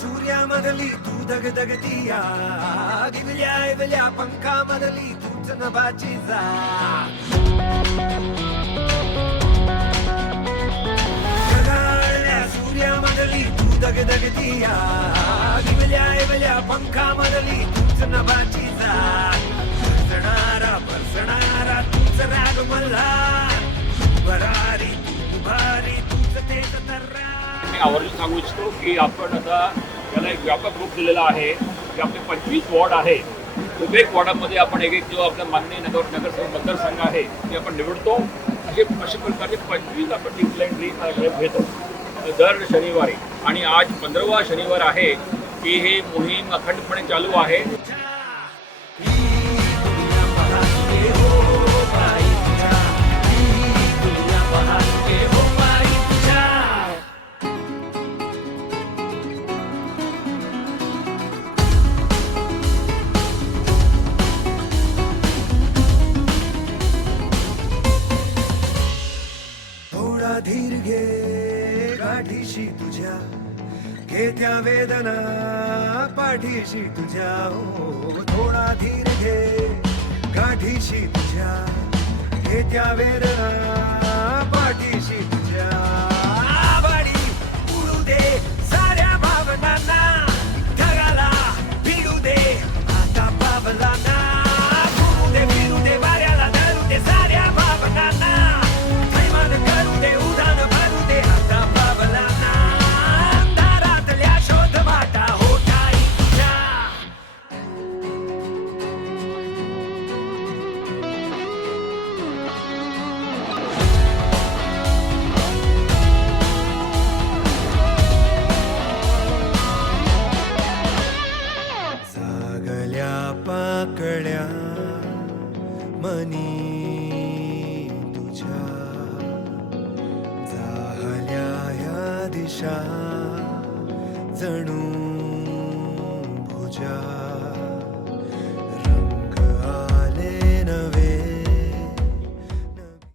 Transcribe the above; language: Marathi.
ಸೂರ್ಯ ಮದಲೀತು ದಗದಗತಿಯ ದಿವಿಲ್ಯ ಇವಿಲ್ಯ ಪಂಕ ಮದಲೀತು ಚನ ಬಾಚಿಸ. ಸೂರ್ಯ ಮದಲೀತು ದಗದಗತಿಯ ದಿವಿಲ್ಯ ಇವಿಲ್ಯ ಪಂಕ ಮದಲೀತು मी आवर्जून सांगू इच्छितो की आपण आता त्याला एक व्यापक रूप दिलेला आहे. की आपले पंचवीस वॉर्ड आहे प्रत्येक वॉर्डामध्ये आपण एक एक जो आपला मान्य नगर नगर मतदारसंघ आहे ते आपण निवडतो. असे अशा प्रकारचे पंचवीस आपण डिक्लेंटरी घेतो. दर शनिवारी. आणि आज पंधरावा शनिवार आहे की हे मोहीम अखंडपणे चालू आहे. थोडा धीर घे गाठीशी तुझ्या. घे त्या वेदना पाठीशी तुझ्या. हो थोडा धीर घे गाठीशी तुझ्या. घे त्या वेदना पडल्या मनी तुझ्या झाल्या ह्या दिशा जणू भुजा.